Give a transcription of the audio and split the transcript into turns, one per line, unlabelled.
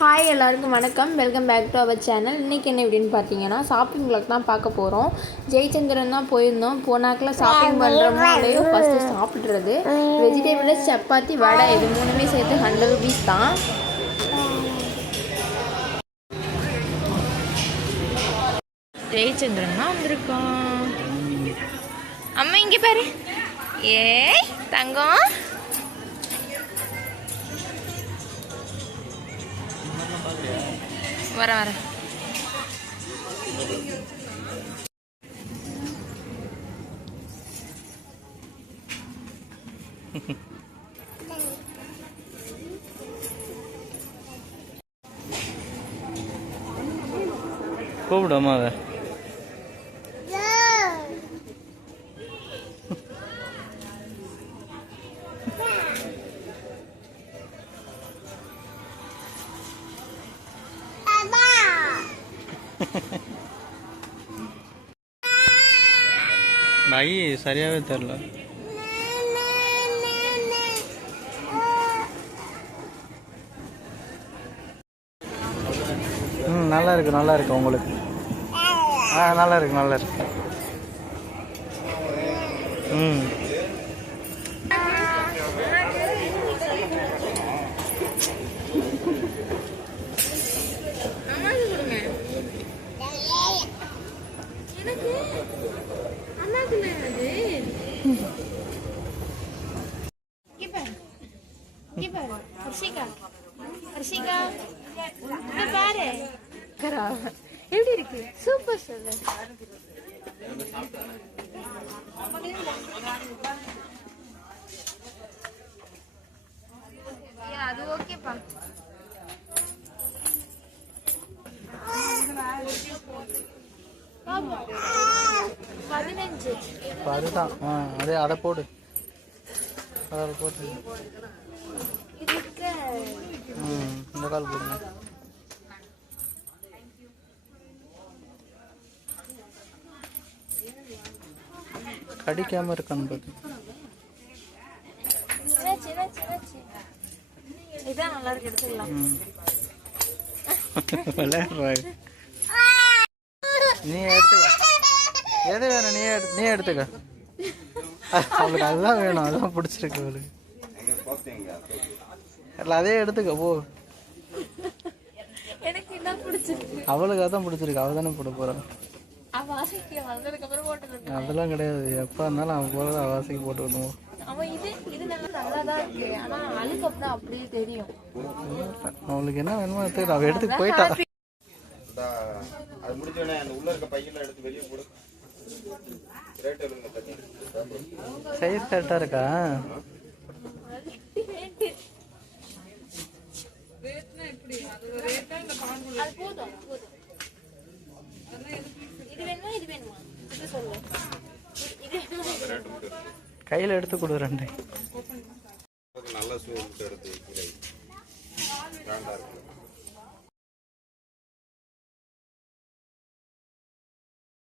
Hi எல்லாருக்கும் வணக்கம். Welcome back to our channel இன்றைக்கி என்ன எப்படின்னு பார்த்தீங்கன்னா ஷாப்பிங் vlog தான் பார்க்க போகிறோம் ஜெயச்சந்திரன் தான் போயிருந்தோம். போனாக்கில் ஷாப்பிங் பண்ணுறோமோ ஃபஸ்ட்டு சாப்பிட்றது. வெஜிடபிள்ஸ் சப்பாத்தி வடை இது மூணுமே சேர்த்து ஹண்ட்ரட் ருபீஸ் தான். ஜெயச்சந்திரன் தான் வந்திருக்கோம் அம்மா இங்கே பாரு. ஏய் தங்கம். வர வர.
கூப்பிடு அம்மாவை. நாய் சரியாவே தெரில ம் நல்லா இருக்கு நல்லா இருக்கு உங்களுக்கு. ஆ நல்லா இருக்கு நல்லா இருக்கு. ம்.
எப்படி இருக்கு? Super
sir. அதுதான் ஆ அதே அதை போடு. அதை போட்டு. இந்த கால் போடுங்க. கடிக்காம இருக்கான்னு பாரு
என்னாச்சு என்னாச்சு என்னாச்சு இதான் நல்லா இருக்கு எடுத்துக்கலாம்.
ம். விளையாடுறாரு நீ எடுத்துக்க. எது வேணும்? நீ எடு நீ எடுத்துக்க. அவளுக்கு அதுதான் வேணும். அதான் பிடிச்சிருக்கு அவளுக்கு. இல்லை அதே எடுத்துக்க போ.
எனக்கு என்ன பிடிச்சிருக்கு.
அவளுக்கு அதான் பிடிச்சிருக்கு. அவள் தானே போட போகிறான் அதெல்லாம் கிடையாது. எப்போ இருந்தாலும் அவன் போகிறத அவாசிக்கு போட்டு விடுவோம் அவளுக்கு என்ன வேணுமோ எடுத்துக்கிட்டு அவள் எடுத்துட்டு போயிட்டா.
அது முடிஞ்சோடனே அந்த உள்ள இருக்க பையெல்லாம் எடுத்து வெளியே போடு ரேட் தண்ணி
சைஸ் கரெக்டாக இருக்கா? கையில் எடுத்து கொடு ரெண்டு.
நல்ல சூ எடுத்து கீழே.